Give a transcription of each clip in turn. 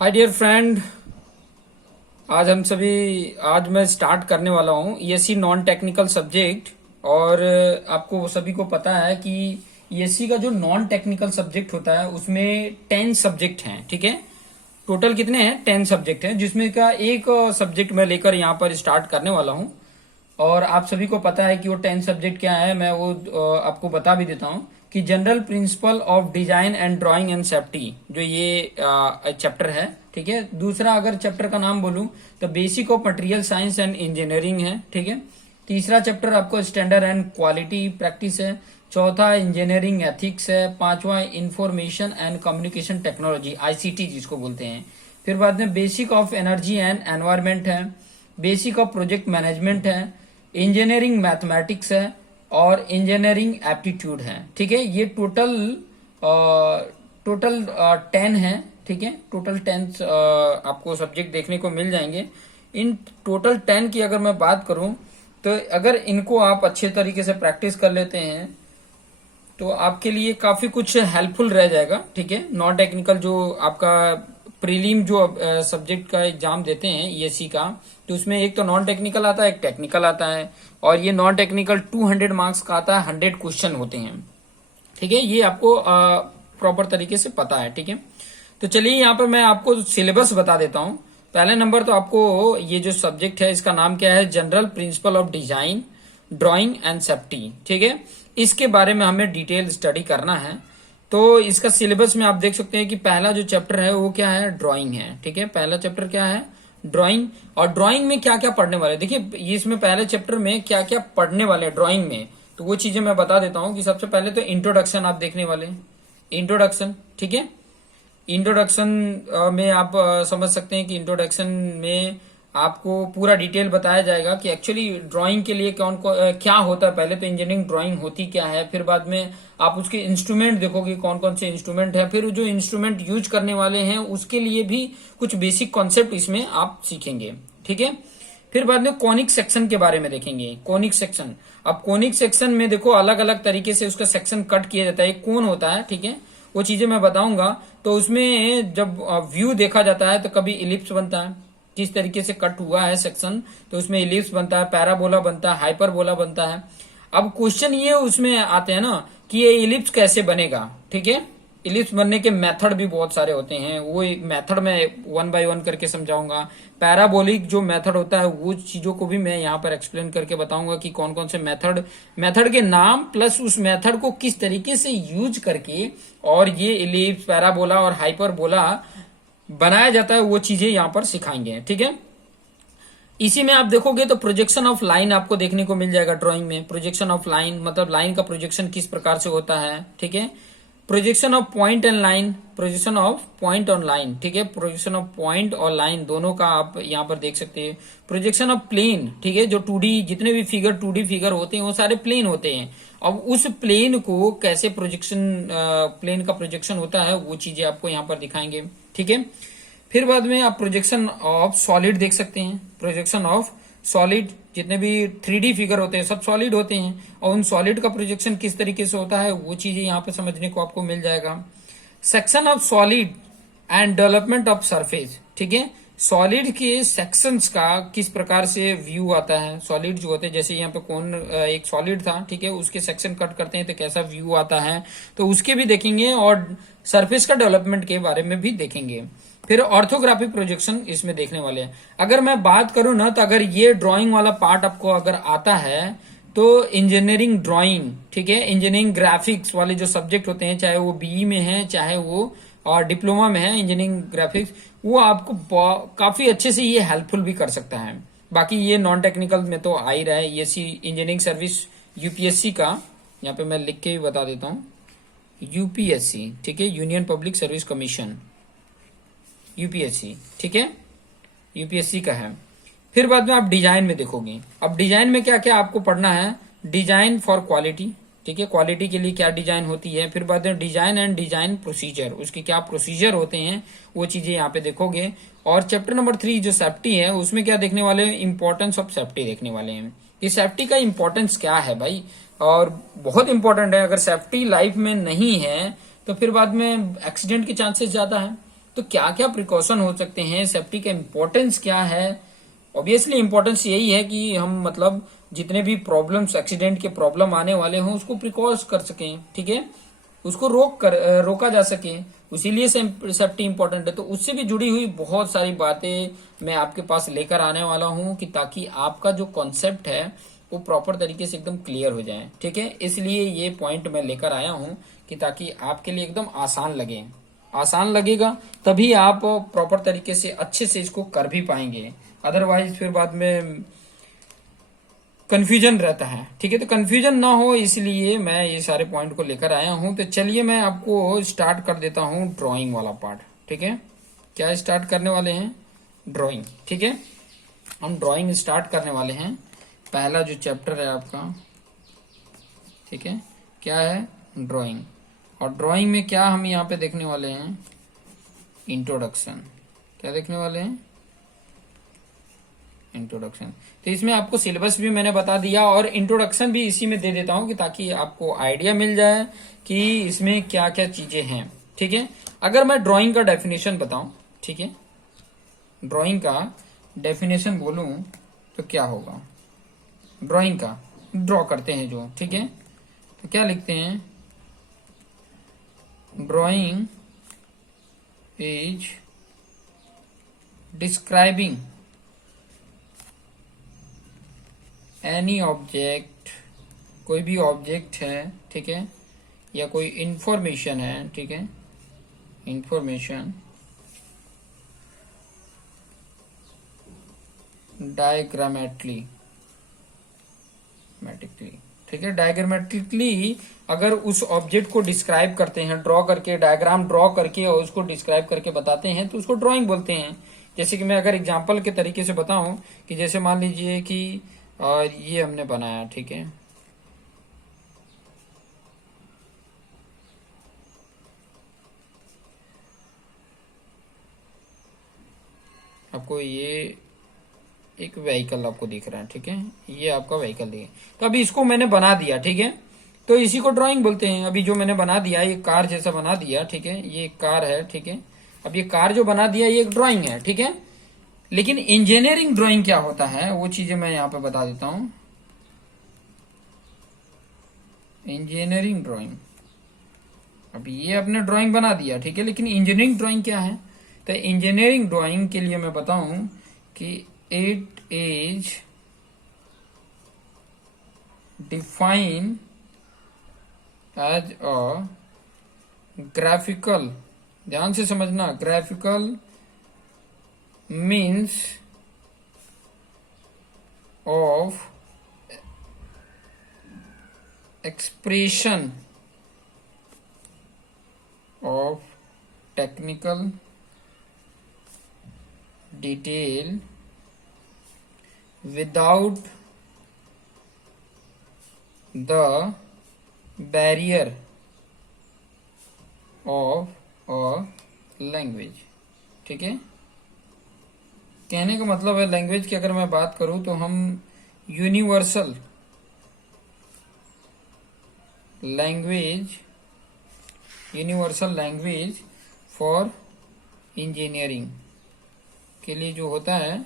Hi dear friend. आज मैं start करने वाला हूँ ईएससी नॉन टेक्निकल सब्जेक्ट। और आपको सभी को पता है कि ईएससी का जो नॉन टेक्निकल सब्जेक्ट होता है उसमें 10 सब्जेक्ट हैं। ठीक है, टोटल कितने हैं? 10 सब्जेक्ट हैं, जिसमें का एक सब्जेक्ट मैं लेकर यहाँ पर स्टार्ट करने वाला हूँ। और आप सभी को पता है कि वो 10 सब्जेक्ट क्या है, मैं वो आपको बता भी देता हूँ कि general principle of design and drawing and safety, जो ये चैप्टर है। ठीक है, दूसरा अगर चैप्टर का नाम बोलूं तो basic of material science and engineering है। ठीक है, तीसरा चैप्टर आपको स्टैंडर्ड एंड क्वालिटी प्रैक्टिस है। चौथा इंजीनियरिंग एथिक्स है। पांचवा information and communication technology, ICT जिसको बोलते हैं। फिर बाद में basic of energy and environment है। बेसिक ऑफ प्रोजेक्ट मैनेजमेंट है। इंजीनियरिंग मैथमेटिक्स है और इंजीनियरिंग एप्टीट्यूड है। ठीक है, ये टोटल 10 है। ठीक है, टोटल 10 आपको सब्जेक्ट देखने को मिल जाएंगे। इन टोटल 10 की अगर मैं बात करूं तो अगर इनको आप अच्छे तरीके से प्रैक्टिस कर लेते हैं तो आपके लिए काफी कुछ हेल्पफुल रह जाएगा। ठीक है, नॉन टेक्निकल जो आपका प्रीलिम जो सब्जेक्ट का एग्जाम देते हैं ईएससी का, तो उसमें एक तो नॉन टेक्निकल आता है, एक टेक्निकल आता है। और ये नॉन टेक्निकल 200 मार्क्स का आता है, 100 क्वेश्चन होते हैं। ठीक है, ये आपको प्रॉपर तरीके से पता है। ठीक है, तो चलिए यहाँ पर मैं आपको सिलेबस बता देता हूँ। पहले नंबर तो आपको ये जो सब्जेक्ट है इसका नाम क्या है, general principle of design drawing and safety. ठीक है, इसके बारे में हमें डिटेल स्टडी करना है। तो इसका सिलेबस में आप देख सकते हैं कि पहला जो चैप्टर है वो क्या है, ड्राइंग है। ठीक है, पहला चैप्टर क्या है, ड्राइंग। और ड्राइंग में क्या क्या पढ़ने वाले, देखिए इसमें पहले चैप्टर में क्या क्या पढ़ने वाले ड्राइंग में, तो वो चीजें मैं बता देता हूँ कि सबसे पहले तो इंट्रोडक्शन आप देखने वाले, इंट्रोडक्शन। ठीक है, इंट्रोडक्शन में आप समझ सकते हैं कि इंट्रोडक्शन में आपको पूरा डिटेल बताया जाएगा कि एक्चुअली ड्राइंग के लिए क्या होता है। पहले तो इंजीनियरिंग ड्राइंग होती क्या है, फिर बाद में आप उसके इंस्ट्रूमेंट देखोगे कौन कौन से इंस्ट्रूमेंट है, फिर जो इंस्ट्रूमेंट यूज करने वाले हैं उसके लिए भी कुछ बेसिक कॉन्सेप्ट इसमें आप सीखेंगे। ठीक है, फिर बाद में कॉनिक सेक्शन के बारे में देखेंगे। कॉनिक सेक्शन, अब कॉनिक सेक्शन में देखो अलग अलग तरीके से उसका सेक्शन कट किया जाता है, एक कोन होता है। ठीक है, वो चीजें मैं बताऊंगा। तो उसमें जब व्यू देखा जाता है तो कभी इलिप्स बनता है, किस तरीके से कट हुआ है सेक्शन, तो उसमें इलिप्स बनता है, पैराबोला बनता है, हाइपरबोला बनता है। अब क्वेश्चन ये उसमें आते हैं ना कि ये इलिप्स कैसे बनेगा। ठीक है, इलिप्स बनने के मेथड भी बहुत सारे होते हैं, वो मेथड में 1 बाय 1 करके समझाऊंगा। पैराबोलिक जो मेथड होता है वो चीजों को भी मैं यहाँ पर एक्सप्लेन करके बताऊंगा कि कौन कौन से मेथड के नाम प्लस उस मेथड को किस तरीके से यूज करके और ये इलिप्स, पैराबोला और हाइपरबोला बनाया जाता है, वो चीजें यहाँ पर सिखाएंगे। ठीक है, इसी में आप देखोगे तो प्रोजेक्शन ऑफ लाइन आपको देखने को मिल जाएगा ड्राइंग में। प्रोजेक्शन ऑफ लाइन मतलब लाइन का प्रोजेक्शन किस प्रकार से होता है। ठीक है, projection of point and line, projection of point on line. ठीक है, प्रोजेक्शन ऑफ पॉइंट और लाइन दोनों का आप यहाँ पर देख सकते हैं। प्रोजेक्शन ऑफ प्लेन, ठीक है, जो 2D जितने भी फिगर 2D फिगर होते हैं वो सारे प्लेन होते हैं। अब उस प्लेन को कैसे प्लेन का प्रोजेक्शन होता है वो चीजें आपको यहाँ पर दिखाएंगे। ठीक है, फिर बाद में आप प्रोजेक्शन ऑफ सॉलिड देख सकते हैं। प्रोजेक्शन ऑफ सॉलिड, जितने भी 3D फिगर होते हैं सब सॉलिड होते हैं, और उन सॉलिड का प्रोजेक्शन किस तरीके से होता है वो चीजें यहाँ पे समझने को आपको मिल जाएगा। Section of solid and development of surface. ठीक है, सॉलिड के सेक्शंस का किस प्रकार से व्यू आता है। सॉलिड जो होते हैं, जैसे यहाँ पे कौन एक सॉलिड था, ठीक है, उसके सेक्शन कट करते हैं तो कैसा व्यू आता है, तो उसके भी देखेंगे। और सरफेस का डेवलपमेंट के बारे में भी देखेंगे। फिर ऑर्थोग्राफिक प्रोजेक्शन इसमें देखने वाले हैं। अगर मैं बात करूं ना तो अगर ये ड्राइंग वाला पार्ट आपको अगर आता है तो इंजीनियरिंग ड्राइंग, ठीक है, इंजीनियरिंग ग्राफिक्स वाले जो सब्जेक्ट होते हैं, चाहे वो बीई में है चाहे वो और डिप्लोमा में है इंजीनियरिंग ग्राफिक्स, वो आपको काफी अच्छे से ये हेल्पफुल भी कर सकता है। बाकी ये नॉन टेक्निकल में तो आ ही रहा है, ईएससी इंजीनियरिंग सर्विस यूपीएससी का, यहाँ पे मैं लिख के भी बता देता हूँ, यूपीएससी। ठीक है, union public service commission, UPSC. ठीक है, यूपीएससी का है। फिर बाद में आप डिजाइन में देखोगे। अब डिजाइन में क्या क्या आपको पढ़ना है, डिजाइन फॉर क्वालिटी। ठीक है, क्वालिटी के लिए क्या डिजाइन होती है। फिर बाद में डिजाइन एंड डिजाइन प्रोसीजर, उसके क्या प्रोसीजर होते हैं वो चीजें यहाँ पे देखोगे। और चैप्टर नंबर 3 जो सेफ्टी है उसमें क्या देखने वाले हैं, इंपॉर्टेंस ऑफ सेफ्टी देखने वाले हैं। कि सेफ्टी का इंपॉर्टेंस क्या है भाई, और बहुत इंपॉर्टेंट है। अगर सेफ्टी लाइफ में नहीं है तो फिर बाद में एक्सीडेंट के चांसेस ज्यादा है। तो क्या क्या प्रिकॉशन हो सकते हैं, सेफ्टी का इम्पोर्टेंस क्या है। ऑब्वियसली इम्पोर्टेंस यही है कि हम मतलब जितने भी प्रॉब्लम्स, एक्सीडेंट के प्रॉब्लम आने वाले हों उसको प्रिकॉश कर सकें, ठीक है, उसको रोका जा सके, इसीलिए सेफ्टी इंपॉर्टेंट है। तो उससे भी जुड़ी हुई बहुत सारी बातें मैं आपके पास लेकर आने वाला हूं कि ताकि आपका जो कॉन्सेप्ट है वो प्रॉपर तरीके से एकदम क्लियर हो जाए, ठीक है। इसलिए ये पॉइंट मैं लेकर आया हूं कि ताकि आपके लिए एकदम आसान लगे, आसान लगेगा तभी आप प्रॉपर तरीके से अच्छे से इसको कर भी पाएंगे। अदरवाइज फिर बाद में कंफ्यूजन रहता है, ठीक है। तो कंफ्यूजन ना हो इसलिए मैं ये सारे पॉइंट को लेकर आया हूं। तो चलिए मैं आपको स्टार्ट कर देता हूं ड्राइंग वाला पार्ट, ठीक है। क्या स्टार्ट करने वाले हैं? ड्राइंग, ठीक है। हम ड्राइंग स्टार्ट करने वाले हैं। पहला जो चैप्टर है आपका, ठीक है, क्या है? ड्राइंग। और ड्राइंग में क्या हम यहाँ पे देखने वाले हैं? इंट्रोडक्शन। क्या देखने वाले हैं? इंट्रोडक्शन। तो इसमें आपको सिलेबस भी मैंने बता दिया और इंट्रोडक्शन भी इसी में दे देता हूं कि ताकि आपको आइडिया मिल जाए कि इसमें क्या क्या चीजें हैं, ठीक है। अगर मैं ड्राइंग का डेफिनेशन बताऊं, ठीक है, ड्राइंग का डेफिनेशन बोलूं तो क्या होगा? ड्राइंग का, ड्रॉ करते हैं जो, ठीक है, तो क्या लिखते हैं? Drawing is describing any object, कोई भी ऑब्जेक्ट है, ठीक है, या कोई इंफॉर्मेशन है, ठीक है, इंफॉर्मेशन डायग्रामेटिकली, ठीक है, डायग्रामेटिकली अगर उस ऑब्जेक्ट को डिस्क्राइब करते हैं, ड्रॉ करके, डायग्राम ड्रॉ करके और उसको डिस्क्राइब करके बताते हैं तो उसको ड्राइंग बोलते हैं। जैसे कि मैं अगर एग्जांपल के तरीके से बताऊं कि जैसे मान लीजिए कि ये हमने बनाया, ठीक है, आपको ये एक व्हीकल आपको दिख रहा है, ठीक है, ये आपका व्हीकल दिखे, तो अभी इसको मैंने बना दिया, ठीक है, तो इसी को ड्राइंग बोलते हैं। अभी जो मैंने बना दिया ये कार जैसा बना दिया, ठीक है, ये कार है, ठीक है, अब ये कार जो बना दिया ये एक ड्राइंग है, ठीक है। लेकिन इंजीनियरिंग ड्राइंग क्या होता है वो चीजें मैं यहाँ पे बता देता हूं। इंजीनियरिंग ड्राइंग, अब ये अपने ड्राइंग बना दिया, ठीक है, लेकिन इंजीनियरिंग ड्राइंग क्या है? तो इंजीनियरिंग ड्राइंग के लिए मैं बताऊं कि it is define as a graphical, ध्यान से समझना, graphical means of expression of technical detail without the barrier of a language, ठीक है। कहने का मतलब है लैंग्वेज की अगर मैं बात करूं तो हम यूनिवर्सल लैंग्वेज फॉर इंजीनियरिंग के लिए जो होता है,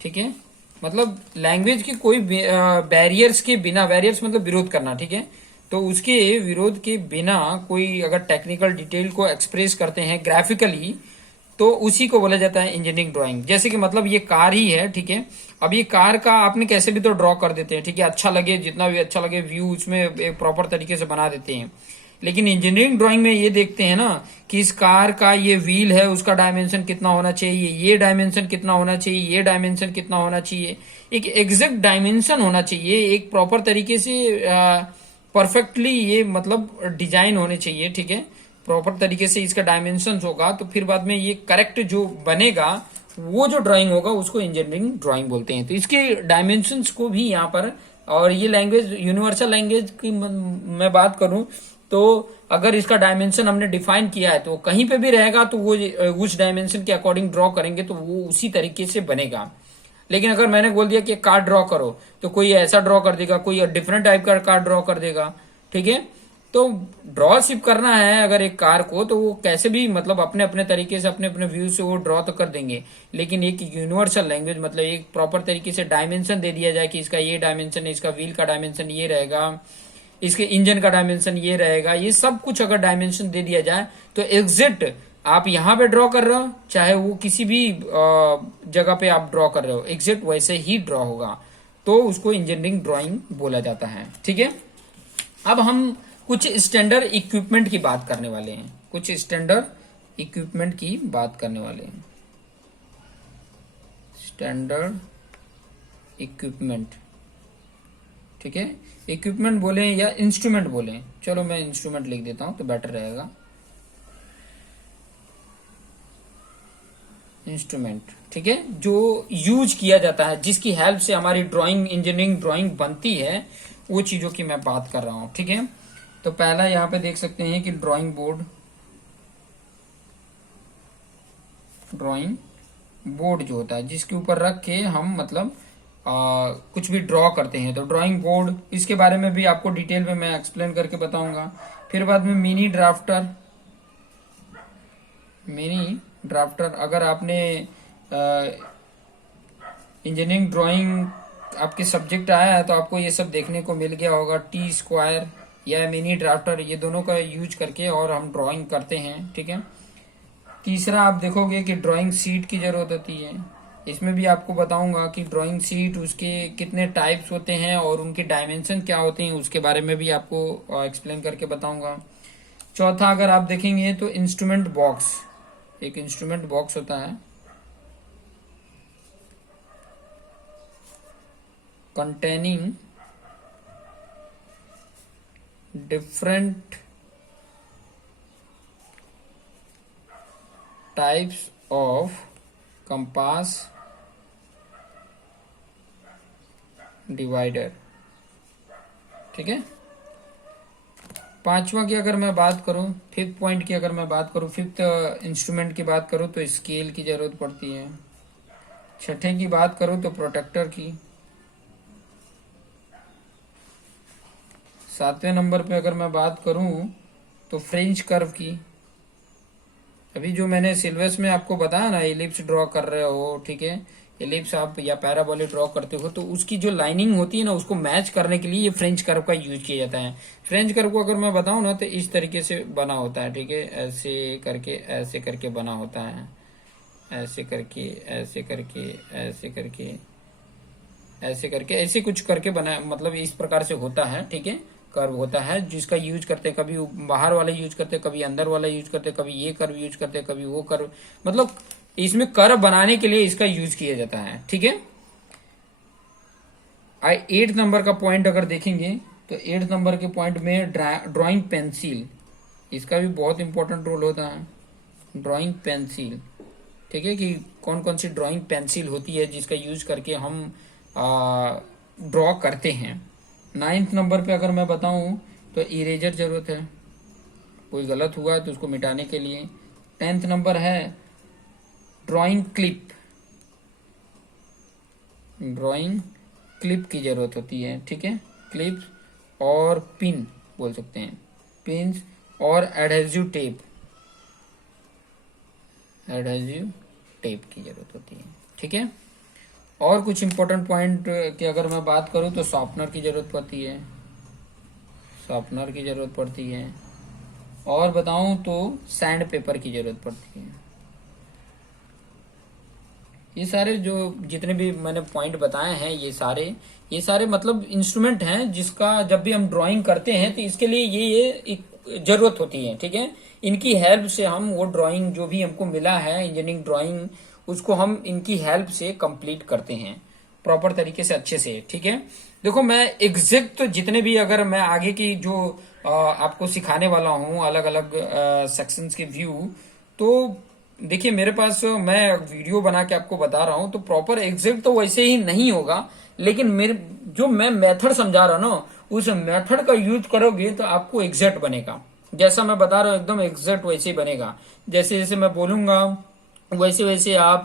ठीक है, मतलब लैंग्वेज के कोई बैरियर्स के बिना, बैरियर्स मतलब विरोध करना, ठीक है, तो उसके विरोध के बिना कोई अगर टेक्निकल डिटेल को एक्सप्रेस करते हैं ग्राफिकली तो उसी को बोला जाता है इंजीनियरिंग ड्राइंग। जैसे कि मतलब ये कार ही है, ठीक है, अब ये कार का आपने कैसे भी तो ड्रॉ कर देते हैं, ठीक है, अच्छा लगे, जितना भी अच्छा लगे व्यू उसमें एक प्रॉपर तरीके से बना देते हैं। लेकिन इंजीनियरिंग ड्राइंग में ये देखते हैं ना कि इस कार का ये व्हील है, उसका डायमेंशन कितना होना चाहिए, ये डायमेंशन कितना होना चाहिए, ये डायमेंशन कितना होना चाहिए, एक एग्जैक्ट डायमेंशन होना चाहिए, एक प्रॉपर तरीके से परफेक्टली ये मतलब डिजाइन होने चाहिए, ठीक है, प्रॉपर तरीके से इसका डायमेंशन होगा तो फिर बाद में ये करेक्ट जो बनेगा वो जो ड्राइंग होगा उसको इंजीनियरिंग ड्राइंग बोलते हैं। तो इसके डायमेंशंस को भी यहाँ पर, और ये लैंग्वेज यूनिवर्सल लैंग्वेज की मैं बात करूं तो अगर इसका डायमेंशन हमने डिफाइन किया है तो कहीं पे भी रहेगा तो वो उस डायमेंशन के अकॉर्डिंग ड्रॉ करेंगे तो वो उसी तरीके से बनेगा। लेकिन अगर मैंने बोल दिया कि कार ड्रॉ करो तो कोई ऐसा ड्रॉ कर देगा, कोई डिफरेंट टाइप का कार ड्रॉ कर देगा, ठीक है। तो ड्रॉ सिर्फ करना है अगर एक कार को, तो वो कैसे भी मतलब अपने अपने तरीके से अपने अपने व्यू से वो ड्रॉ तो कर देंगे, लेकिन एक यूनिवर्सल लैंग्वेज मतलब एक प्रॉपर तरीके से डायमेंशन दे दिया जाए कि इसका ये डायमेंशन है, इसका व्हील का डायमेंशन ये रहेगा, इसके इंजन का डायमेंशन ये रहेगा, ये सब कुछ अगर डायमेंशन दे दिया जाए तो एग्जैक्ट आप यहाँ पे ड्रॉ कर रहे हो चाहे वो किसी भी जगह पे आप ड्रॉ कर रहे हो एग्जैक्ट वैसे ही ड्रॉ होगा, तो उसको इंजीनियरिंग ड्राइंग बोला जाता है। ठीक है, अब हम कुछ स्टैंडर्ड इक्विपमेंट की बात करने वाले हैं, कुछ स्टैंडर्ड इक्विपमेंट की बात करने वाले हैं। स्टैंडर्ड इक्विपमेंट, ठीक है, इक्विपमेंट बोले या इंस्ट्रूमेंट बोले, चलो मैं इंस्ट्रूमेंट लिख देता हूं तो बेटर रहेगा। इंस्ट्रूमेंट, ठीक है, जो यूज किया जाता है, जिसकी हेल्प से हमारी ड्राइंग इंजीनियरिंग ड्राइंग बनती है, वो चीजों की मैं बात कर रहा हूं। ठीक है, तो पहला यहाँ पे देख सकते हैं कि ड्राइंग बोर्ड, ड्राइंग बोर्ड जो होता है जिसके ऊपर रख के हम मतलब कुछ भी ड्रॉ करते हैं, तो ड्राइंग बोर्ड, इसके बारे में भी आपको डिटेल में मैं एक्सप्लेन करके बताऊंगा। फिर बाद में मिनी ड्राफ्टर, मिनी ड्राफ्टर, अगर आपने इंजीनियरिंग ड्राइंग आपके सब्जेक्ट आया है तो आपको ये सब देखने को मिल गया होगा, टी स्क्वायर या मिनी ड्राफ्टर, ये दोनों का यूज करके और हम ड्राइंग करते हैं। ठीक है, तीसरा आप देखोगे कि ड्राइंग शीट की जरूरत होती है, इसमें भी आपको बताऊंगा कि ड्राइंग शीट उसके कितने टाइप्स होते हैं और उनके डायमेंशन क्या होते हैं, उसके बारे में भी आपको एक्सप्लेन करके बताऊंगा। चौथा अगर आप देखेंगे तो इंस्ट्रूमेंट बॉक्स, एक इंस्ट्रूमेंट बॉक्स होता है containing different types of compass divider. ठीक है, पांचवा की अगर मैं बात करूं, फिफ्थ पॉइंट की अगर मैं बात करूं, फिफ्थ इंस्ट्रूमेंट की बात करूं तो स्केल की जरूरत पड़ती है। छठे की बात करूं तो प्रोटेक्टर की। सातवें नंबर पे अगर मैं बात करूं तो फ्रेंच कर्व की। अभी जो मैंने सिलेबस में आपको बताया ना, एलिप्स ड्रॉ कर रहे हो, ठीक है, एलिप्स आप या पैराबोलिक ड्रॉ करते हो तो उसकी जो लाइनिंग होती है ना उसको मैच करने के लिए ये फ्रेंच कर्व का यूज किया जाता है। फ्रेंच कर्व को अगर मैं बताऊं ना तो इस तरीके से बना होता है, ठीक है, ऐसे करके बना होता है, ऐसे करके ऐसे करके ऐसे करके ऐसे करके ऐसे कुछ करके बना, मतलब इस प्रकार से होता है। ठीक है, कर्व होता है जिसका यूज करते, कभी बाहर वाला यूज करते, कभी अंदर वाला यूज करते, कभी ये कर्व यूज करते, कभी वो कर्व, मतलब इसमें कर्व बनाने के लिए इसका यूज किया जाता है। ठीक है, 8 नंबर का पॉइंट अगर देखेंगे तो 8 नंबर के पॉइंट में ड्राइंग पेंसिल, इसका भी बहुत इंपॉर्टेंट रोल होता है। ड्राइंग पेंसिल, ठीक है, कि कौन कौन सी ड्राइंग पेंसिल होती है जिसका यूज करके हम ड्रॉ करते हैं। 9th नंबर पे अगर मैं बताऊं तो इरेजर जरूरत है, कोई गलत हुआ है तो उसको मिटाने के लिए। 10th नंबर है ड्राइंग क्लिप, ड्राइंग क्लिप की जरूरत होती है। ठीक है, क्लिप और पिन बोल सकते हैं, पिन और एडहेसिव टेप, एडहेसिव टेप की जरूरत होती है। ठीक है, और कुछ इंपॉर्टेंट पॉइंट की अगर मैं बात करूं तो शॉर्पनर की जरूरत पड़ती है, शॉर्पनर की जरूरत पड़ती है, और बताऊं तो सैंड पेपर की जरूरत पड़ती है। ये सारे जो जितने भी मैंने पॉइंट बताए हैं ये सारे मतलब इंस्ट्रूमेंट हैं जिसका जब भी हम ड्राइंग करते हैं तो इसके लिए ये एक जरूरत होती है। ठीक है, इनकी हेल्प से हम वो ड्राइंग जो भी हमको मिला है इंजीनियरिंग ड्राइंग, उसको हम इनकी हेल्प से कंप्लीट करते हैं प्रॉपर तरीके से, अच्छे से। ठीक है, देखो मैं एग्जैक्ट तो जितने भी अगर मैं आगे की जो आपको सिखाने वाला हूँ अलग अलग सेक्शंस के व्यू, तो देखिए मेरे पास मैं वीडियो बना के आपको बता रहा हूँ तो प्रॉपर एग्जैक्ट तो वैसे ही नहीं होगा, लेकिन मेरे जो मैं मेथड समझा रहा हूँ ना उस मेथड का यूज करोगे तो आपको एग्जैक्ट बनेगा। जैसा मैं बता रहा हूँ एकदम एग्जैक्ट वैसे ही बनेगा, जैसे जैसे मैं बोलूंगा वैसे वैसे आप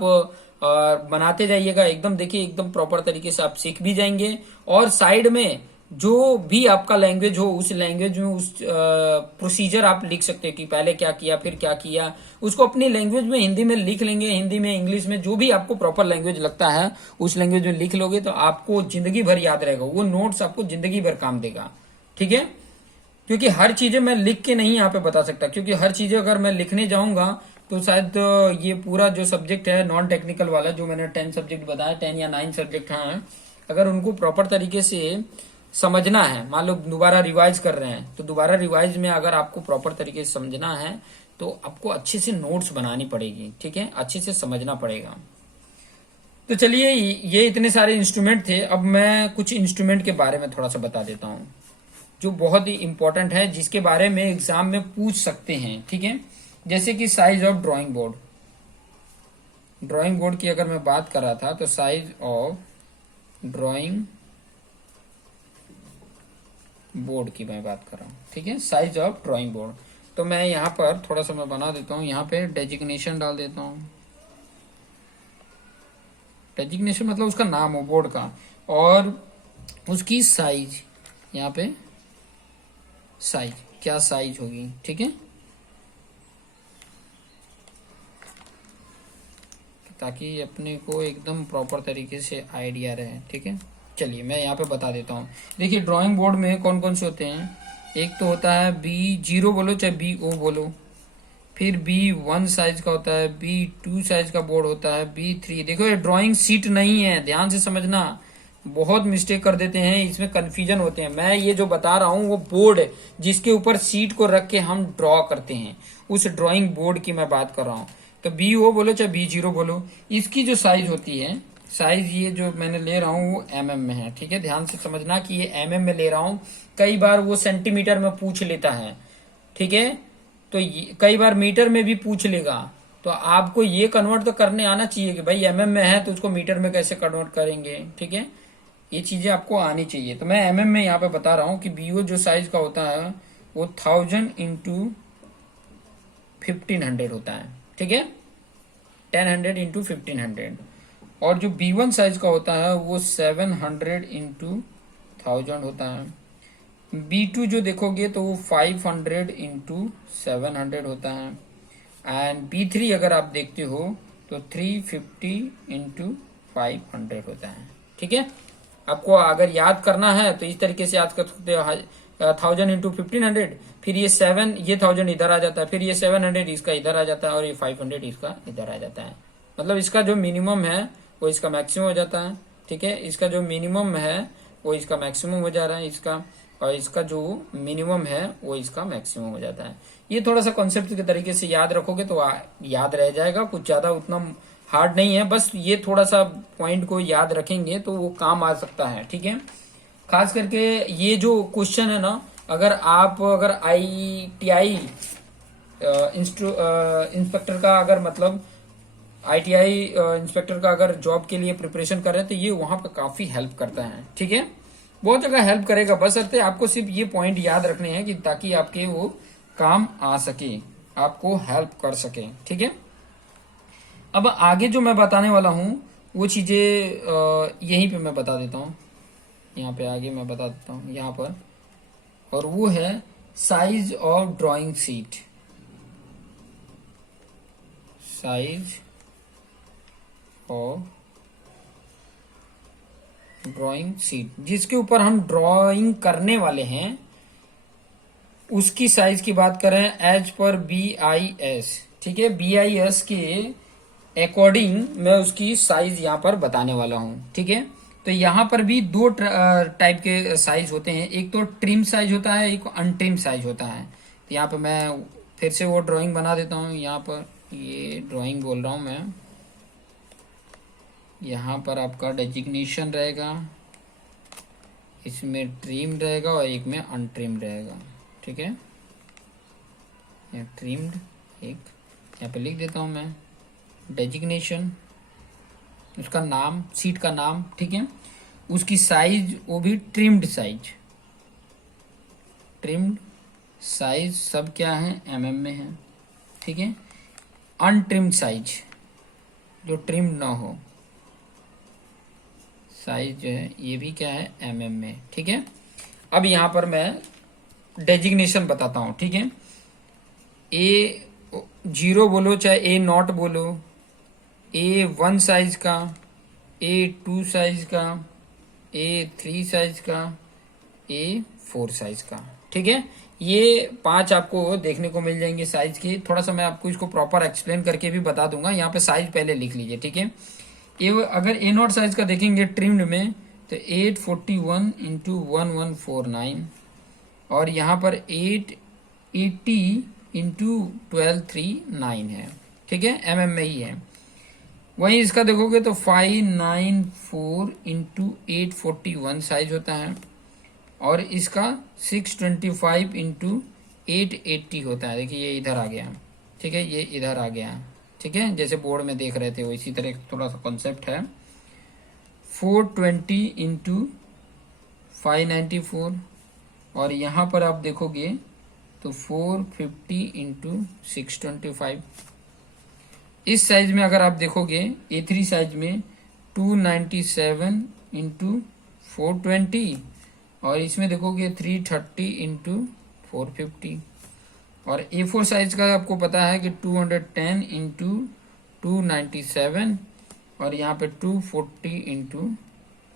बनाते जाइएगा। एकदम देखिए एकदम प्रॉपर तरीके से आप सीख भी जाएंगे और साइड में जो भी आपका लैंग्वेज हो उस लैंग्वेज में उस प्रोसीजर आप लिख सकते हैं कि पहले क्या किया फिर क्या किया, उसको अपनी लैंग्वेज में हिंदी में लिख लेंगे, हिंदी में इंग्लिश में जो भी आपको प्रॉपर लैंग्वेज लगता है उस लैंग्वेज में लिख लोगे तो आपको जिंदगी भर याद रहेगा, वो नोट्स आपको जिंदगी भर काम देगा। ठीक है, क्योंकि हर चीजें मैं लिख के नहीं यहाँ पे बता सकता, क्योंकि हर चीजें अगर मैं लिखने जाऊंगा तो शायद ये पूरा जो सब्जेक्ट है नॉन टेक्निकल वाला जो मैंने 10 सब्जेक्ट बताया, 10 या 9 सब्जेक्ट हैं, अगर उनको प्रॉपर तरीके से समझना है, मान लो दोबारा रिवाइज कर रहे हैं तो दोबारा रिवाइज में अगर आपको प्रॉपर तरीके से समझना है तो आपको अच्छे से नोट्स बनानी पड़ेगी। ठीक है, अच्छे से समझना पड़ेगा। तो चलिए, ये इतने सारे इंस्ट्रूमेंट थे, अब मैं कुछ इंस्ट्रूमेंट के बारे में थोड़ा सा बता देता हूँ जो बहुत ही इंपॉर्टेंट है, जिसके बारे में एग्जाम में पूछ सकते हैं। ठीक है, जैसे कि size of drawing board. Drawing board की अगर मैं बात कर रहा था तो साइज ऑफ ड्राइंग बोर्ड की मैं बात कर रहा हूँ। ठीक है, साइज ऑफ ड्राइंग बोर्ड। तो मैं यहाँ पर थोड़ा सा मैं बना देता हूँ, यहाँ पे डेजिग्नेशन डाल देता हूँ। डेजिग्नेशन मतलब उसका नाम हो बोर्ड का, और उसकी साइज, यहाँ पे साइज क्या साइज होगी। ठीक है, ताकि अपने को एकदम प्रॉपर तरीके से आइडिया रहे। ठीक है, चलिए मैं यहाँ पे बता देता हूँ। देखिए, ड्राइंग बोर्ड में कौन कौन से होते हैं, एक तो होता है B0 बोलो चाहे BO बोलो, फिर B1 साइज का होता है, B2 साइज का बोर्ड होता है, B3। देखो ये ड्राइंग सीट नहीं है, ध्यान से समझना, बहुत मिस्टेक कर देते हैं, इसमें कंफ्यूजन होते हैं। मैं ये जो बता रहा हूँ वो बोर्ड है जिसके ऊपर सीट को रख के हम ड्रॉ करते हैं, उस ड्राइंग बोर्ड की मैं बात कर रहा हूँ। तो BO बोलो चाहे B0 बोलो, इसकी जो साइज होती है, साइज ये जो मैंने ले रहा हूँ वो mm में है। ठीक है, ध्यान से समझना कि ये mm में ले रहा हूँ, कई बार वो सेंटीमीटर में पूछ लेता है। ठीक है, तो कई बार मीटर में भी पूछ लेगा, तो आपको ये कन्वर्ट तो करने आना चाहिए कि भाई mm में है तो उसको मीटर में कैसे कन्वर्ट करेंगे। ठीक है, ये चीजें आपको आनी चाहिए। तो मैं mm में यहाँ पे बता रहा हूँ कि BO जो साइज का होता है वो 1000 इंटू 1500 होता है। ठीक है, 1000 इंटू 1500। और जो B1 साइज का होता है वो 700 इंटू 1000 होता है। B2 जो देखोगे तो वो 500 इंटू 700 होता है। एंड B3 अगर आप देखते हो तो 350 इंटू 500 होता है। ठीक है, आपको अगर याद करना है तो इस तरीके से याद कर सकते हो, 1000 इंटू 1500, फिर ये 1000 इधर आ जाता है, फिर ये 700 इसका इधर आ जाता है, और ये 500 इसका इधर आ जाता है। मतलब इसका जो मिनिमम है वो इसका मैक्सिमम हो जाता है। ठीक है, इसका जो मिनिमम है वो इसका मैक्सिमम हो जा रहा है इसका, और इसका जो मिनिमम है वो इसका मैक्सिमम हो जाता है। ये थोड़ा सा कॉन्सेप्ट के तरीके से याद रखोगे तो याद रह जाएगा, कुछ ज्यादा उतना हार्ड नहीं है, बस ये थोड़ा सा पॉइंट को याद रखेंगे तो वो काम आ सकता है। ठीक है, खास करके ये जो क्वेश्चन है ना, अगर ITI इंस्पेक्टर का अगर मतलब ITI इंस्पेक्टर का अगर जॉब के लिए प्रिपरेशन कर रहे हैं तो ये वहां पे काफी हेल्प करता है। ठीक है, बहुत जगह हेल्प करेगा, बस आपको सिर्फ ये पॉइंट याद रखने हैं कि ताकि आपके वो काम आ सके, आपको हेल्प कर सके। ठीक है, अब आगे जो मैं बताने वाला हूँ वो चीजें यहीं पे मैं बता देता हूँ, यहाँ पे आगे मैं बता देता हूँ यहाँ पर, और वो है size of drawing sheet. Size of drawing sheet, जिसके ऊपर हम ड्राइंग करने वाले हैं उसकी साइज की बात करें एज पर BIS। ठीक है, BIS के अकॉर्डिंग मैं उसकी साइज यहाँ पर बताने वाला हूँ। ठीक है, तो यहाँ पर भी दो टाइप के साइज होते हैं, एक तो ट्रिम साइज होता है, एक अनट्रिम साइज होता है। तो यहाँ पर मैं फिर से वो ड्राइंग बना देता हूँ, यहाँ पर ये ड्राइंग बोल रहा हूँ मैं, यहाँ पर आपका डेजिग्नेशन रहेगा, इसमें ट्रिम्ड रहेगा और एक में अनट्रिम्ड रहेगा। ठीक है, यहाँ ट्रिम्ड, एक यहाँ पे लिख देता हूँ मैं डेजिग्नेशन, उसका नाम, सीट का नाम। ठीक है, उसकी साइज वो भी ट्रिम्ड साइज, ट्रिम्ड साइज सब क्या है mm में है। ठीक है, अनट्रिम्ड साइज जो ट्रिम्ड ना हो, साइज जो है ये भी क्या है mm में। ठीक है, अब यहाँ पर मैं डेजिग्नेशन बताता हूँ, ठीक है। A0 बोलो चाहे A0 बोलो, A1 साइज का, A2 साइज का, A3 साइज का, A4 साइज का, ठीक है। ये 5 आपको देखने को मिल जाएंगे साइज की। थोड़ा सा मैं आपको इसको प्रॉपर एक्सप्लेन करके भी बता दूंगा, यहाँ पे साइज पहले लिख लीजिए, ठीक है। ये अगर A0 साइज का देखेंगे ट्रिम्ड में तो 841 इंटू 1149, और यहाँ पर 880 इंटू 1239 है, ठीक है, mm में ही है। वहीं इसका देखोगे तो 594 इंटू 841 साइज होता है, और इसका 625 इंटू 880 होता है। देखिए ये इधर आ गया, ठीक है, ये इधर आ गया, ठीक है, जैसे बोर्ड में देख रहे थे वो इसी तरह थोड़ा सा कॉन्सेप्ट है। 420 इंटू 594, और यहाँ पर आप देखोगे तो 450 इंटू 625। इस साइज में अगर आप देखोगे A3 साइज में 297 इंटू 420, और इसमें देखोगे 330 इंटू 450, और A4 साइज का आपको पता है कि 210 इंटू 297, और यहाँ पे 240 इंटू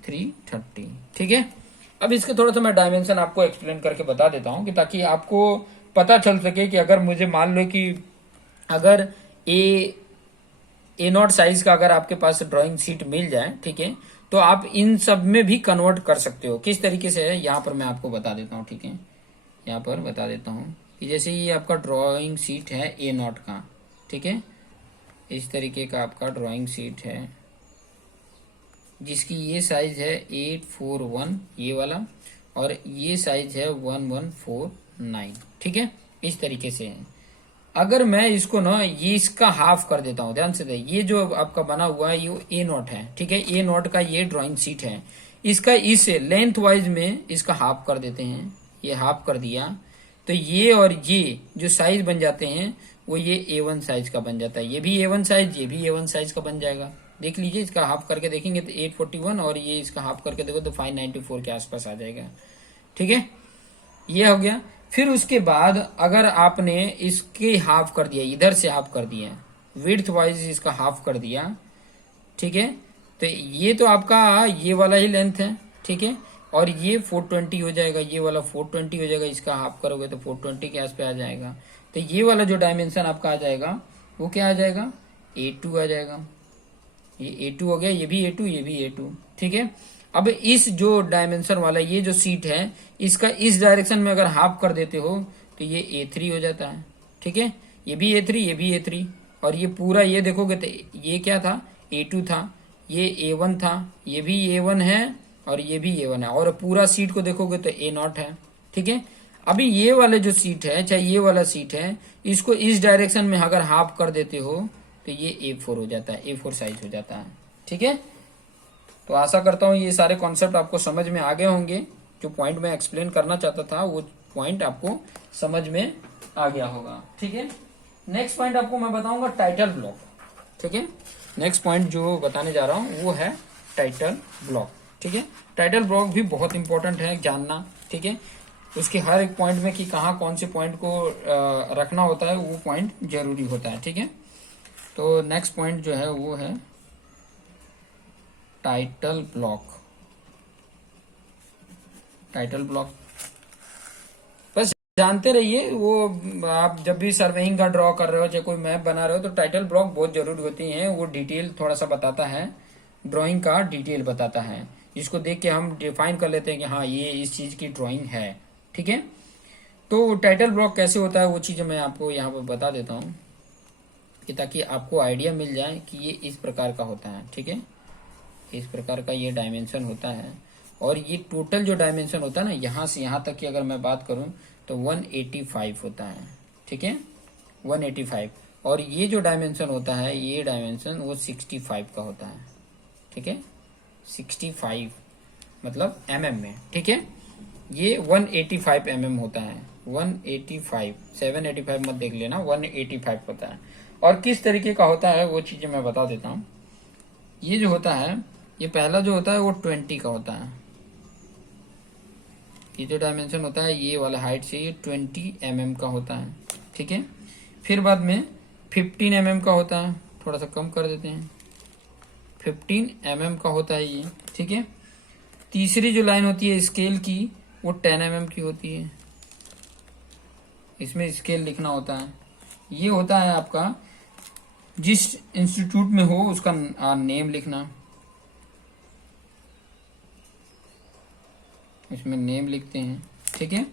330, ठीक है। अब इसके थोड़ा सा मैं डायमेंशन आपको एक्सप्लेन करके बता देता हूँ कि ताकि आपको पता चल सके कि अगर मुझे मान लो कि अगर A0 साइज का अगर आपके पास ड्राइंग शीट मिल जाए, ठीक है, तो आप इन सब में भी कन्वर्ट कर सकते हो। किस तरीके से है यहाँ पर मैं आपको बता देता हूँ, ठीक है। यहाँ पर बता देता हूँ कि जैसे ये आपका ड्राइंग शीट है A0 का, ठीक है, इस तरीके का आपका ड्राइंग शीट है जिसकी ये साइज है 841 ये वाला, और ये साइज है 1149, ठीक है, इस तरीके से है। अगर मैं इसको ना ये इसका हाफ कर देता हूँ, ध्यान से दे, ये जो आपका बना हुआ है ये A0 है, ठीक है, A0 का ये ड्राइंग शीट है, इसका इस लेंथ वाइज में इसका हाफ कर देते हैं, ये हाफ कर दिया तो ये और ये जो साइज बन जाते हैं वो ये A1 साइज का बन जाता है। ये भी A1 साइज, ये भी A1 साइज का बन जाएगा। देख लीजिए, इसका हाफ करके देखेंगे तो 841, और ये इसका हाफ करके देखो तो 594 के आसपास आ जाएगा, ठीक है, ये हो गया। फिर उसके बाद अगर आपने इसके हाफ कर दिया, इधर से हाफ कर दिया, विड्थ वाइज इसका हाफ कर दिया, ठीक है, तो ये तो आपका ये वाला ही लेंथ है, ठीक है, और ये 420 हो जाएगा, ये वाला 420 हो जाएगा, इसका हाफ करोगे तो 420 के आसपास आ जाएगा। तो ये वाला जो डायमेंशन आपका आ जाएगा वो क्या आ जाएगा, A2 आ जाएगा। ये A2 हो गया, ये भी A2, ये भी A2, ठीक है। अब इस जो डायमेंशन वाला ये जो सीट है इसका इस डायरेक्शन में अगर हाफ कर देते हो तो ये A3 हो जाता है, ठीक है, ये भी A3, ये भी A3, और ये पूरा ये देखोगे तो ये क्या था, A2 था, ये A1 था, ये भी A1 है, और ये भी A1 है, और पूरा सीट को देखोगे तो A0 है, ठीक है। अभी ये वाले जो सीट है, चाहे ये वाला सीट है, इसको इस डायरेक्शन में अगर हाफ कर देते हो तो ये A4 हो जाता है, A4 साइज हो जाता है, ठीक है। तो आशा करता हूँ ये सारे कॉन्सेप्ट आपको समझ में आ गए होंगे। जो पॉइंट मैं एक्सप्लेन करना चाहता था वो पॉइंट आपको समझ में आ गया होगा, ठीक है। नेक्स्ट पॉइंट आपको मैं बताऊंगा टाइटल ब्लॉक, ठीक है। नेक्स्ट पॉइंट जो बताने जा रहा हूँ वो है टाइटल ब्लॉक, ठीक है। टाइटल ब्लॉक भी बहुत इंपॉर्टेंट है जानना, ठीक है। उसके हर एक पॉइंट में कि कहाँ कौन से पॉइंट को रखना होता है वो पॉइंट जरूरी होता है, ठीक है। तो नेक्स्ट पॉइंट जो है वो है टाइटल ब्लॉक। टाइटल ब्लॉक बस जानते रहिए, वो आप जब भी सर्वेइंग का ड्रॉ कर रहे हो चाहे कोई मैप बना रहे हो तो टाइटल ब्लॉक बहुत जरूरी होती हैं। वो डिटेल थोड़ा सा बताता है, ड्राइंग का डिटेल बताता है, जिसको देख के हम डिफाइन कर लेते हैं कि हाँ ये इस चीज की ड्राइंग है, ठीक है। तो टाइटल ब्लॉक कैसे होता है वो चीजें मैं आपको यहाँ पर बता देता हूँ कि ताकि आपको आइडिया मिल जाए कि ये इस प्रकार का होता है, ठीक है। इस प्रकार का ये डायमेंशन होता है, और ये टोटल जो डायमेंशन होता है ना यहाँ से यहाँ तक की अगर मैं बात करूं तो 185 होता है, ठीक है, 185। और ये जो डायमेंशन होता है ये डायमेंशन वो 65 का होता है, ठीक है, 65 मतलब mm में, ठीक है। ये 185 mm होता है, 185, 785 मत देख लेना, 185 होता है। और किस तरीके का होता है वो चीजें मैं बता देता हूँ। ये जो होता है, ये पहला जो होता है वो 20 का होता है, ये जो डायमेंशन होता है ये वाला हाइट से ये 20 mm का होता है, ठीक है। फिर बाद में 15 mm का होता है, थोड़ा सा कम कर देते हैं, 15 mm का होता है ये, ठीक है। तीसरी जो लाइन होती है स्केल की वो 10 mm की होती है, इसमें स्केल लिखना होता है। ये होता है आपका जिस इंस्टीट्यूट में हो उसका नेम लिखना, इसमें नेम लिखते हैं, ठीक है।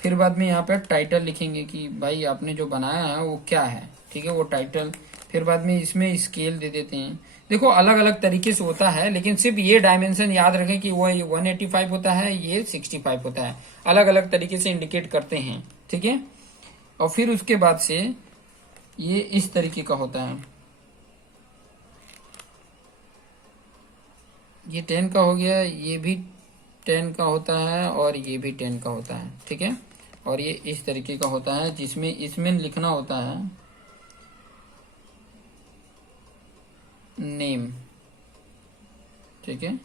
फिर बाद में यहाँ पे टाइटल लिखेंगे कि भाई आपने जो बनाया है वो क्या है, ठीक है, वो टाइटल। फिर बाद में इसमें स्केल दे देते हैं। देखो अलग अलग तरीके से होता है, लेकिन सिर्फ ये डायमेंशन याद रखें कि वो 185 होता है, ये 65 होता है, अलग अलग तरीके से इंडिकेट करते हैं, ठीक है। और फिर उसके बाद से ये इस तरीके का होता है, ये 10 का हो गया, ये भी 10 का होता है और ये भी 10 का होता है, ठीक है। और ये इस तरीके का होता है जिसमें इसमें लिखना होता है नेम, ठीक है।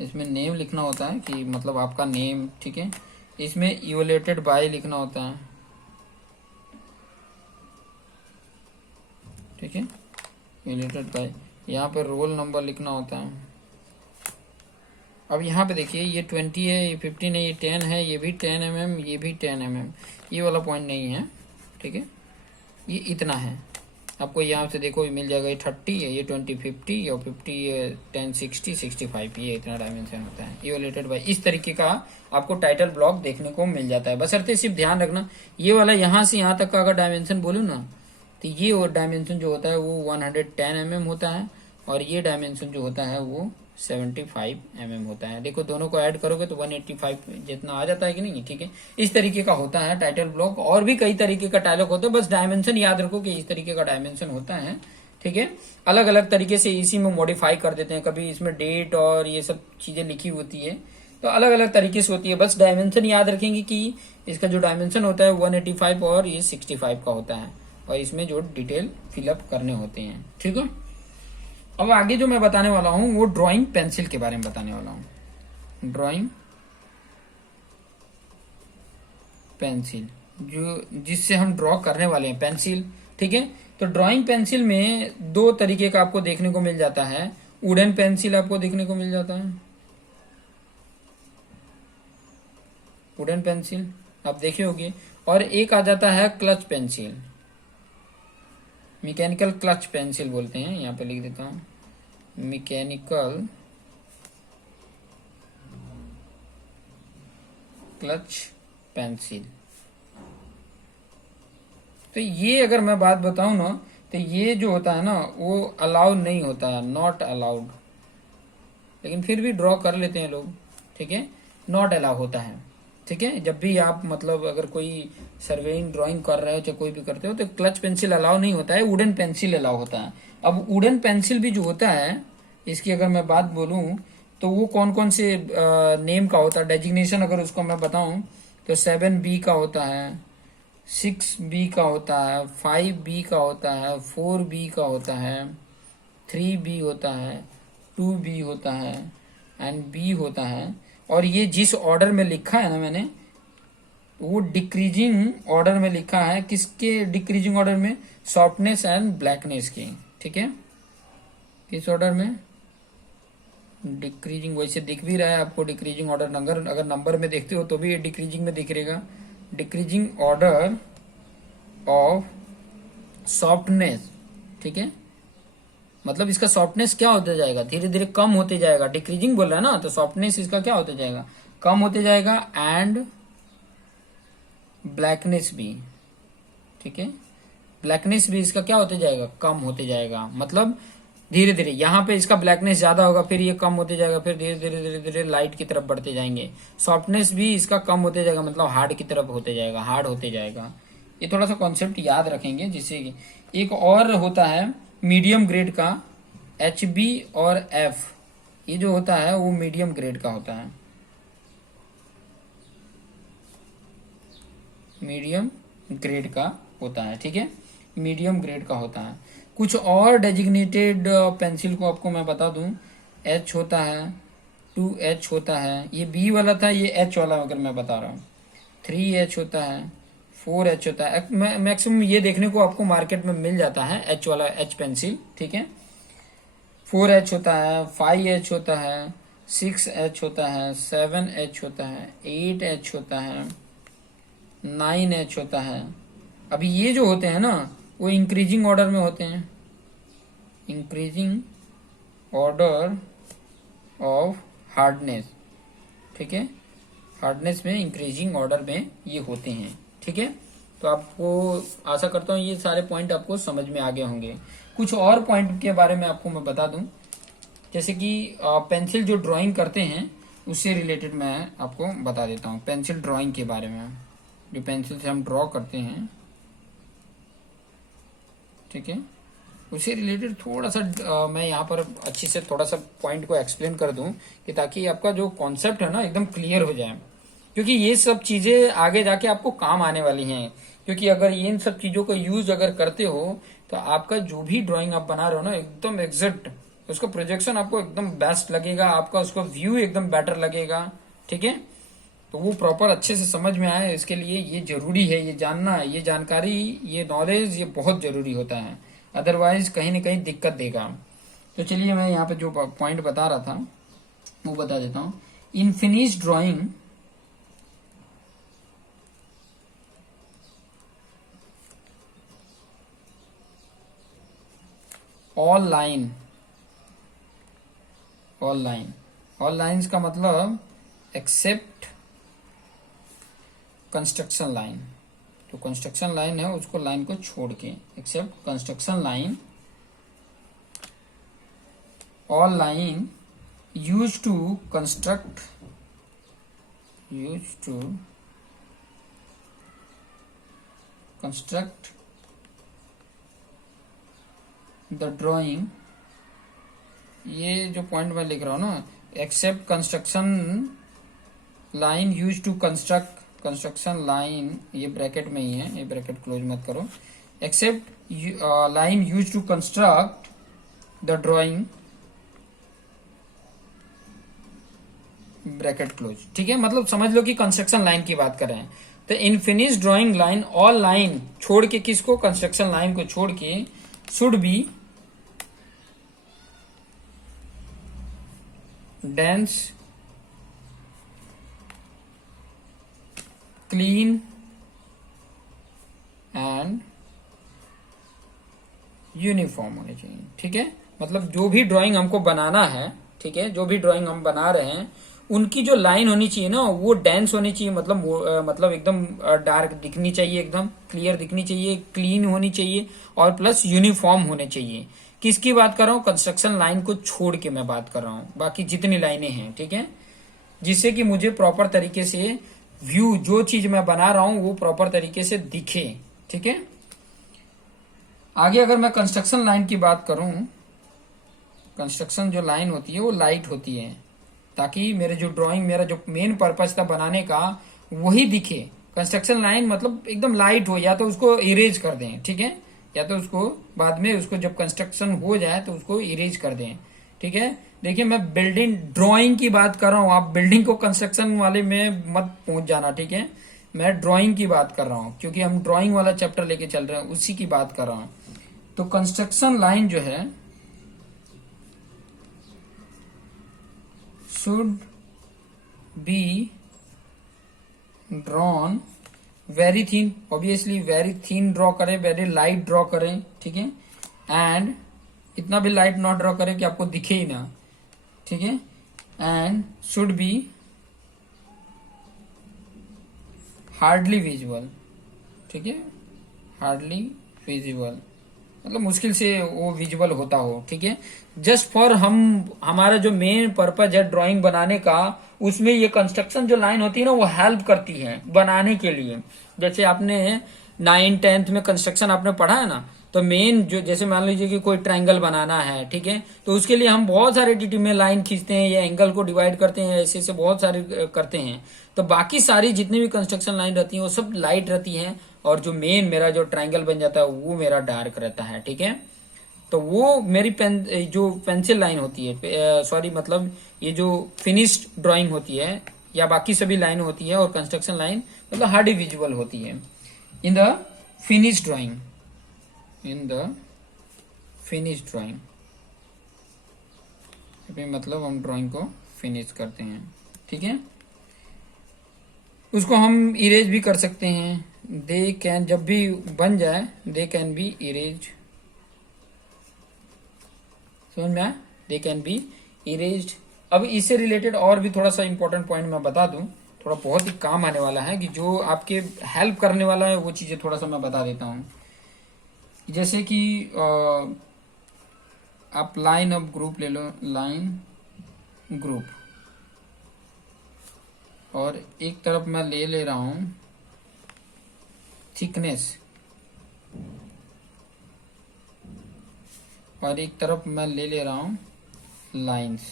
इसमें नेम लिखना होता है कि मतलब आपका नेम, ठीक है। इसमें इवैल्यूएटेड बाय लिखना होता है, ठीक है, इवैल्यूएटेड बाय। यहाँ पे रोल नंबर लिखना होता है। अब यहाँ पे देखिए ये 20 है, ये 15 है, ये 10 है, ये भी 10 mm, ये भी 10 mm, ये वाला पॉइंट नहीं है, ठीक है। ये इतना है, आपको यहाँ से देखो ये मिल जाएगा, ये 30 है, ये 20 50 और 50 10 60 65, ये इतना डायमेंशन होता है इवैल्यूएटेड बाय। इस तरीके का आपको टाइटल ब्लॉक देखने को मिल जाता है। बशर्ते सिर्फ ध्यान रखना ये वाला यहाँ से यहाँ तक का अगर डायमेंशन बोलूँ ना तो ये और डायमेंशन जो होता है वो 110 mm होता है और ये डायमेंशन जो होता है वो 75 mm होता है। देखो दोनों को ऐड करोगे तो 185 जितना आ जाता है कि नहीं, ठीक है। इस तरीके का होता है टाइटल ब्लॉक। और भी कई तरीके का टाइलॉग होता है, बस डायमेंशन याद रखो कि इस तरीके का डायमेंशन होता है, ठीक है। अलग अलग तरीके से इसी में मॉडिफाई कर देते हैं, कभी इसमें डेट और ये सब चीजें लिखी होती है, तो अलग अलग तरीके से होती है। बस डायमेंशन याद रखेंगे कि इसका जो डायमेंशन होता है 185 और ये 65 का होता है और इसमें जो डिटेल फिलअप करने होते हैं, ठीक है। अब आगे जो मैं बताने वाला हूं वो ड्राइंग पेंसिल के बारे में बताने वाला हूं। ड्राइंग पेंसिल जो जिससे हम ड्रॉ करने वाले हैं, पेंसिल, ठीक है। तो ड्राइंग पेंसिल में दो तरीके का आपको देखने को मिल जाता है। वुडन पेंसिल आपको देखने को मिल जाता है, वुडन पेंसिल आप देखे होंगे, और एक आ जाता है clutch pencil, mechanical clutch pencil बोलते हैं। यहाँ पे लिख देता हूं मैकेनिकल क्लच पेंसिल। तो ये अगर मैं बात बताऊं ना तो ये जो होता है ना वो अलाउड नहीं होता है, नॉट अलाउड, लेकिन फिर भी ड्रॉ कर लेते हैं लोग, ठीक है। नॉट अलाउ होता है, ठीक है। जब भी आप मतलब अगर कोई सर्वेइंग ड्राइंग कर रहे हो चाहे कोई भी करते हो तो क्लच पेंसिल अलाउ नहीं होता है, वुडन पेंसिल अलाउ होता है। अब वुडन पेंसिल भी जो होता है इसकी अगर मैं बात बोलूं तो वो कौन कौन से नेम का होता है, डेजिग्नेशन अगर उसको मैं बताऊं तो 7B का होता है, 6B का होता है, 5B का होता है, 4B का होता है, 3B होता है, 2B होता है एंड B होता है। और ये जिस ऑर्डर में लिखा है ना मैंने वो डिक्रीजिंग ऑर्डर में लिखा है। किसके डिक्रीजिंग ऑर्डर में? सॉफ्टनेस एंड ब्लैकनेस के, ठीक है। किस ऑर्डर में? डिक्रीजिंग, वैसे दिख भी रहा है आपको डिक्रीजिंग ऑर्डर, अगर नंबर में देखते हो तो भी ये डिक्रीजिंग में दिख रहेगा। डिक्रीजिंग ऑर्डर ऑफ सॉफ्टनेस, ठीक है। मतलब इसका सॉफ्टनेस क्या होते जाएगा, धीरे धीरे कम होते जाएगा। डिक्रीजिंग बोल रहा है ना तो सॉफ्टनेस इसका क्या होते जाएगा, कम होते जाएगा। एंड ब्लैकनेस भी, ठीक है, ब्लैकनेस भी इसका क्या होते जाएगा, कम होते जाएगा। मतलब धीरे धीरे यहाँ पे इसका ब्लैकनेस ज्यादा होगा, फिर ये कम होते जाएगा, फिर धीरे धीरे धीरे धीरे लाइट की तरफ बढ़ते जाएंगे। सॉफ्टनेस भी इसका कम होते जाएगा, मतलब हार्ड की तरफ होते जाएगा, हार्ड होते जाएगा। ये थोड़ा सा कॉन्सेप्ट याद रखेंगे। जिससे एक और होता है मीडियम ग्रेड का, HB और F, ये जो होता है वो मीडियम ग्रेड का होता है, मीडियम ग्रेड का होता है, ठीक है, मीडियम ग्रेड का होता है। कुछ और डेजिग्नेटेड पेंसिल को आपको मैं बता दूं, H होता है, 2h होता है, ये b वाला था, ये h वाला अगर मैं बता रहा हूँ, 3h होता है, 4h होता है। मैक्सिमम ये देखने को आपको मार्केट में मिल जाता है h वाला, h पेंसिल, ठीक है। 4h होता है, 5h होता है, 6h होता है, 7h होता है, 8h होता है, 9h होता है। अभी ये जो होते हैं ना वो इंक्रीजिंग ऑर्डर में होते हैं, इंक्रीजिंग ऑर्डर ऑफ हार्डनेस, ठीक है। हार्डनेस में इंक्रीजिंग ऑर्डर में ये होते हैं, ठीक है। तो आपको आशा करता हूँ ये सारे पॉइंट आपको समझ में आ गए होंगे। कुछ और पॉइंट के बारे में आपको मैं बता दूं, जैसे कि पेंसिल जो ड्राइंग करते हैं उससे रिलेटेड मैं आपको बता देता हूँ पेंसिल ड्राइंग के बारे में। जो पेंसिल से हम ड्रॉ करते हैं, ठीक है, उससे रिलेटेड थोड़ा सा मैं यहाँ पर अच्छी से थोड़ा सा पॉइंट को एक्सप्लेन कर दूं कि ताकि आपका जो कॉन्सेप्ट है ना एकदम क्लियर हो जाए, क्योंकि ये सब चीजें आगे जाके आपको काम आने वाली हैं। क्योंकि अगर इन सब चीजों का यूज अगर करते हो तो आपका जो भी ड्राइंग आप बना रहे हो ना एकदम एग्जैक्ट, उसका प्रोजेक्शन आपको एकदम बेस्ट लगेगा, आपका उसका व्यू एकदम बेटर लगेगा, ठीक है। तो वो प्रॉपर अच्छे से समझ में आए, इसके लिए ये जरूरी है, ये जानना, ये जानकारी, ये नॉलेज, ये बहुत जरूरी होता है, अदरवाइज कहीं ना कहीं दिक्कत देगा। तो चलिए मैं यहाँ पे जो पॉइंट बता रहा था वो बता देता हूँ। In finish drawing all line, all line, all lines का मतलब एक्सेप्ट कंस्ट्रक्शन लाइन। तो कंस्ट्रक्शन लाइन है उसको लाइन को छोड़ के, except construction line, all line use to construct, use to construct the drawing. ये जो पॉइंट मैं लिख रहा हूं ना, except construction line use to construct, construction line ये ब्रैकेट में ही है, ये ब्रैकेट क्लोज मत करो, except line use to construct the drawing, bracket close, ठीक है। मतलब समझ लो कि कंस्ट्रक्शन लाइन की बात कर रहे हैं। तो इन finish drawing line, all line छोड़ के, किसको, कंस्ट्रक्शन लाइन को छोड़ के, should be dense, clean and uniform होने चाहिए, ठीक है। मतलब जो भी ड्राइंग हमको बनाना है, ठीक है, जो भी ड्राइंग हम बना रहे हैं उनकी जो लाइन होनी चाहिए ना वो डेंस होनी चाहिए, मतलब एकदम डार्क दिखनी चाहिए, एकदम क्लियर दिखनी चाहिए, क्लीन होनी चाहिए और प्लस यूनिफॉर्म होने चाहिए। किसकी बात कर रहा हूँ, कंस्ट्रक्शन लाइन को छोड़ के मैं बात कर रहा हूँ, बाकी जितनी लाइनें हैं, ठीक है, जिससे कि मुझे प्रॉपर तरीके से व्यू, जो चीज मैं बना रहा हूं वो प्रॉपर तरीके से दिखे, ठीक है। आगे अगर मैं कंस्ट्रक्शन लाइन की बात करूं, कंस्ट्रक्शन जो लाइन होती है वो लाइट होती है, ताकि मेरे जो ड्राइंग, मेरा जो मेन पर्पज था बनाने का वही दिखे। कंस्ट्रक्शन लाइन मतलब एकदम लाइट हो, या तो उसको इरेज कर दें, ठीक है, या तो उसको बाद में, उसको जब कंस्ट्रक्शन हो जाए तो उसको इरेज कर दें, ठीक है। देखिए मैं बिल्डिंग ड्राइंग की बात कर रहा हूं, आप बिल्डिंग को कंस्ट्रक्शन वाले में मत पहुंच जाना, ठीक है। मैं ड्राइंग की बात कर रहा हूं क्योंकि हम ड्राइंग वाला चैप्टर लेके चल रहे हैं, उसी की बात कर रहा हूं। तो कंस्ट्रक्शन लाइन जो है should be drawn very thin, obviously very thin draw करें, वेरी लाइट ड्रॉ करें, ठीक है, एंड इतना भी लाइट नॉट ड्रॉ करें कि आपको दिखे ही ना, ठीक है, and should be hardly visible, ठीक है, हार्डली विजिबल मतलब मुश्किल से वो विजिबल होता हो, ठीक है। जस्ट फॉर हमारा जो मेन पर्पज है ड्राइंग बनाने का, उसमें ये कंस्ट्रक्शन जो लाइन होती है ना वो हेल्प करती है बनाने के लिए। जैसे आपने 9th-10th में कंस्ट्रक्शन आपने पढ़ा है ना, तो मेन जो, जैसे मान लीजिए कि कोई ट्रायंगल बनाना है, ठीक है, तो उसके लिए हम बहुत सारे टीटी में लाइन खींचते हैं या एंगल को डिवाइड करते हैं, ऐसे ऐसे बहुत सारे करते हैं। तो बाकी सारी जितनी भी कंस्ट्रक्शन लाइन रहती है वो सब लाइट रहती हैं, और जो मेन मेरा जो ट्रायंगल बन जाता है वो मेरा डार्क रहता है, ठीक है। तो वो मेरी पेन जो पेंसिल लाइन होती है, सॉरी मतलब ये जो फिनिश्ड ड्राइंग होती है या बाकी सभी लाइन होती है और कंस्ट्रक्शन लाइन मतलब हार्डली विजिबल होती है in the finished drawing, in the finished drawing. मतलब हम ड्राइंग को फिनिश करते हैं, ठीक है। उसको हम इरेज भी कर सकते हैं, दे कैन, जब भी बन जाए दे कैन बी इरेज, समझ में आया, दे कैन बी इरेज्ड। अब इससे रिलेटेड और भी थोड़ा सा इंपॉर्टेंट पॉइंट मैं बता दूं, थोड़ा बहुत ही काम आने वाला है कि जो आपके हेल्प करने वाला है, वो चीजें थोड़ा सा मैं बता देता हूं। जैसे कि आप लाइन ऑफ ग्रुप ले लो, लाइन ग्रुप, और एक तरफ मैं ले रहा हूं थिकनेस, और एक तरफ मैं ले रहा हूं लाइंस,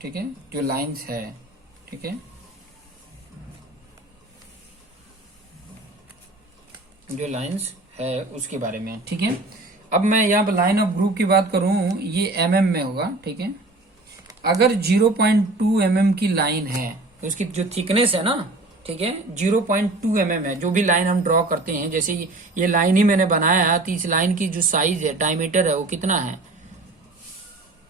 ठीक है, जो लाइंस है, ठीक है, जो लाइंस है उसके बारे में, ठीक है। अब मैं यहाँ पर लाइन ऑफ ग्रुप की बात करूं, ये mm में होगा, ठीक है। अगर 0.2 mm की लाइन है तो उसकी जो थिकनेस है ना, ठीक है, 0.2 mm है। जो भी लाइन हम ड्रॉ करते हैं, जैसे ये लाइन ही मैंने बनाया है, तो इस लाइन की जो साइज है, डायमीटर है, वो कितना है,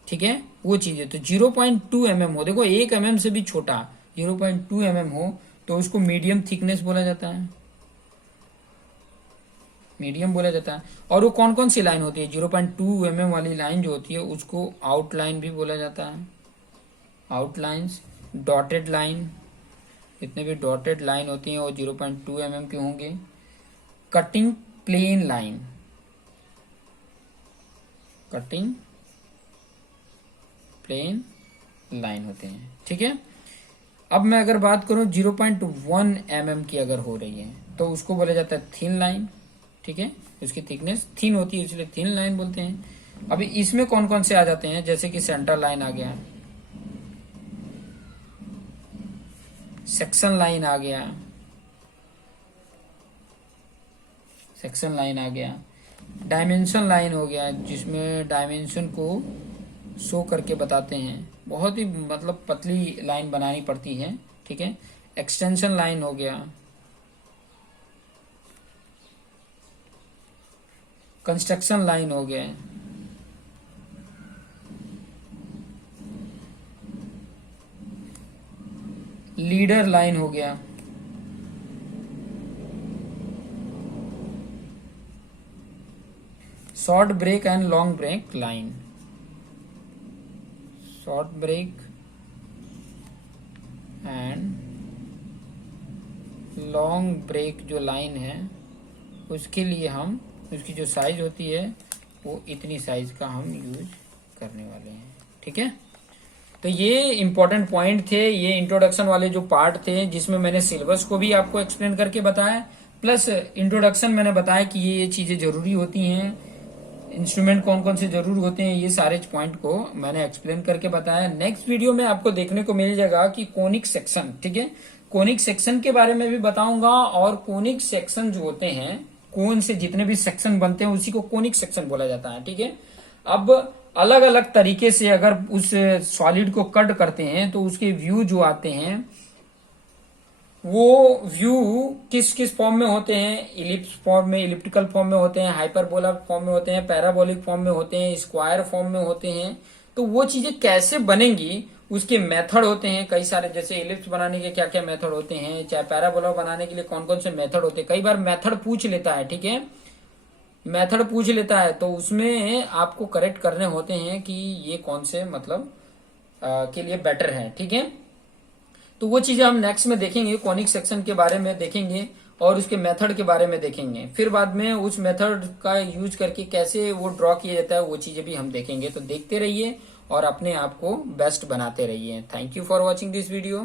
ठीक है, वो चीज है। तो 0.2 mm हो, देखो 1 mm से भी छोटा 0.2 mm हो तो उसको मीडियम थिकनेस बोला जाता है, मीडियम बोला जाता है। और वो कौन कौन सी लाइन होती है, 0.2 mm वाली लाइन जो होती है उसको आउटलाइन भी बोला जाता है, आउटलाइंस, डॉटेड लाइन, जितने भी डॉटेड लाइन होती हैं वो 0.2 mm के होंगे। Cutting plane line, cutting plane line होते हैं, ठीक है। अब मैं अगर बात करूं 0.1 mm की अगर हो रही है तो उसको बोला जाता है थिन लाइन, ठीक है, उसकी थिकनेस थिन होती है इसलिए थिन लाइन बोलते हैं। अभी इसमें कौन कौन से आ जाते हैं, जैसे कि सेंटर लाइन आ गया, सेक्शन लाइन आ गया, सेक्शन लाइन आ गया, डायमेंशन लाइन हो गया, जिसमें डायमेंशन को शो करके बताते हैं, बहुत ही मतलब पतली लाइन बनानी पड़ती है, ठीक है। एक्सटेंशन लाइन हो गया, कंस्ट्रक्शन लाइन हो गया, लीडर लाइन हो गया, short break and long break line, short break and long break जो लाइन है उसके लिए हम, उसकी जो साइज होती है वो इतनी साइज का हम यूज करने वाले हैं, ठीक है। तो ये इंपॉर्टेंट पॉइंट थे, ये इंट्रोडक्शन वाले जो पार्ट थे जिसमें मैंने सिलेबस को भी आपको एक्सप्लेन करके बताया, प्लस इंट्रोडक्शन मैंने बताया कि ये चीजें जरूरी होती हैं, इंस्ट्रूमेंट कौन कौन से जरूर होते हैं, ये सारे पॉइंट को मैंने एक्सप्लेन करके बताया। नेक्स्ट वीडियो में आपको देखने को मिल जाएगा कि कोनिक सेक्शन, ठीक है, कोनिक सेक्शन के बारे में भी बताऊंगा, और कोनिक सेक्शन जो होते हैं, कोन से जितने भी सेक्शन बनते हैं उसी को कोनिक सेक्शन बोला जाता है, ठीक है। अब अलग अलग तरीके से अगर उस सॉलिड को कट करते हैं तो उसके व्यू जो आते हैं वो व्यू किस किस फॉर्म में होते हैं, इलिप्स फॉर्म में, इलिप्टिकल फॉर्म में होते हैं, हाइपरबोला फॉर्म में होते हैं, पैराबोलिक फॉर्म में होते हैं, स्क्वायर फॉर्म में होते हैं। तो वो चीजें कैसे बनेंगी उसके मेथड होते हैं कई सारे, जैसे इलिप्स बनाने के क्या क्या मेथड होते हैं, चाहे पैराबोला बनाने के लिए कौन कौन से मेथड होते हैं। कई बार मेथड पूछ लेता है, ठीक है, मेथड पूछ लेता है तो उसमें आपको करेक्ट करने होते हैं कि ये कौन से मतलब के लिए बेटर है, ठीक है। तो वो चीजें हम नेक्स्ट में देखेंगे, कॉनिक सेक्शन के बारे में देखेंगे और उसके मेथड के बारे में देखेंगे। फिर बाद में उस मेथड का यूज करके कैसे वो ड्रॉ किया जाता है वो चीजें भी हम देखेंगे। तो देखते रहिए और अपने आप को बेस्ट बनाते रहिए। Thank you for watching this video.